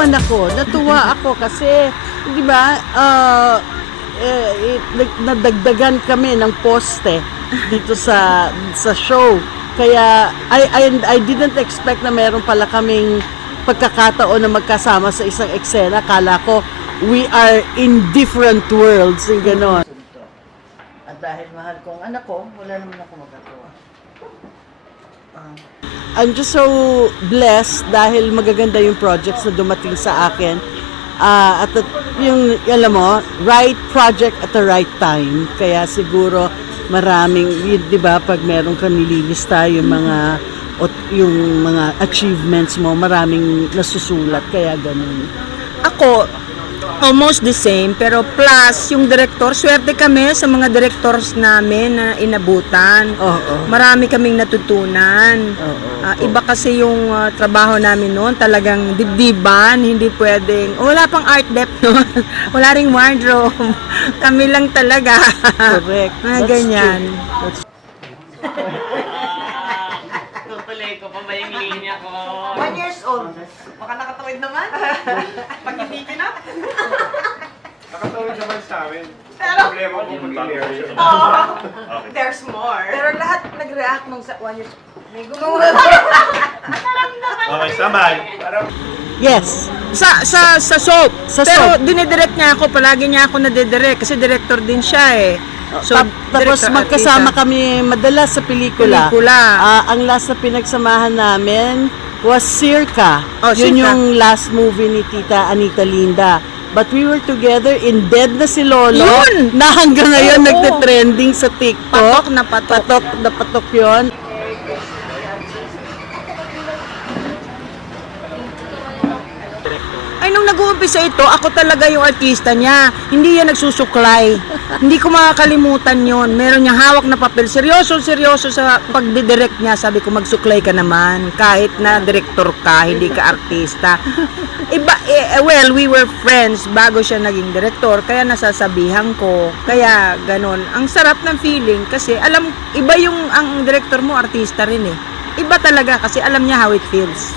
naman ako, natuwa ako kasi, di ba, nadagdagan kami ng poste dito sa show. Kaya I didn't expect na meron pala kaming pagkakataon na magkasama sa isang eksena. Kala ko we are in different worlds, yung gano'n. At dahil mahal ko ang anak ko, wala naman ako magagawa. I'm just so blessed dahil magaganda yung projects na dumating sa akin. At yung, alam mo, right project at the right time. Kaya siguro maraming, di ba, pag meron ka nililista yung mga achievements mo, maraming nasusulat. Kaya ganun. Ako, almost the same, pero plus yung director, swerte kami sa mga directors namin na inabutan. Marami kaming natutunan. Iba kasi yung trabaho namin noon, talagang dibdiban, hindi pwedeng, wala pang art dep noon, wala ring wardrobe. Kami lang talaga. Correct. Ganyan. Tutuloy ko pa ba yung linya ko? 1 years old. Baka nakatawid naman. Pag hindi pinap. Nakatawid naman sa amin. Pero, Problema ko mag-clear. there's more. Pero lahat nag-react nung sa 1 years old. May gumawa. Okay, sabay. Yes. Sa soap. Sa Pero soap. dinidirect niya ako, palagi niya ako nadidirect kasi director din siya eh. So, Tapos director, magkasama artista. kami madalas sa pelikula. Ang last na pinagsamahan namin was Circa. Oh, Yun Circa. yung last movie ni Tita Anita Linda. But we were together in Dead na si Lolo. Yun! Na hanggang ngayon Oo. nagte-trending sa TikTok. Patok na patok. Patok na patok yun. Ay, nung nag-uumpisa ito, ako talaga yung artista niya. Hindi yan nagsusuklay. Hindi ko makakalimutan yon. Meron niyang hawak na papel. Seryoso sa pagdidirect niya. Sabi ko, magsuklay ka naman. Kahit na director ka, hindi ka artista. Well, we were friends bago siya naging director. Kaya nasasabihan ko. Kaya ganon. Ang sarap ng feeling kasi iba yung ang director mo, artista rin eh. Iba talaga kasi alam niya how it feels.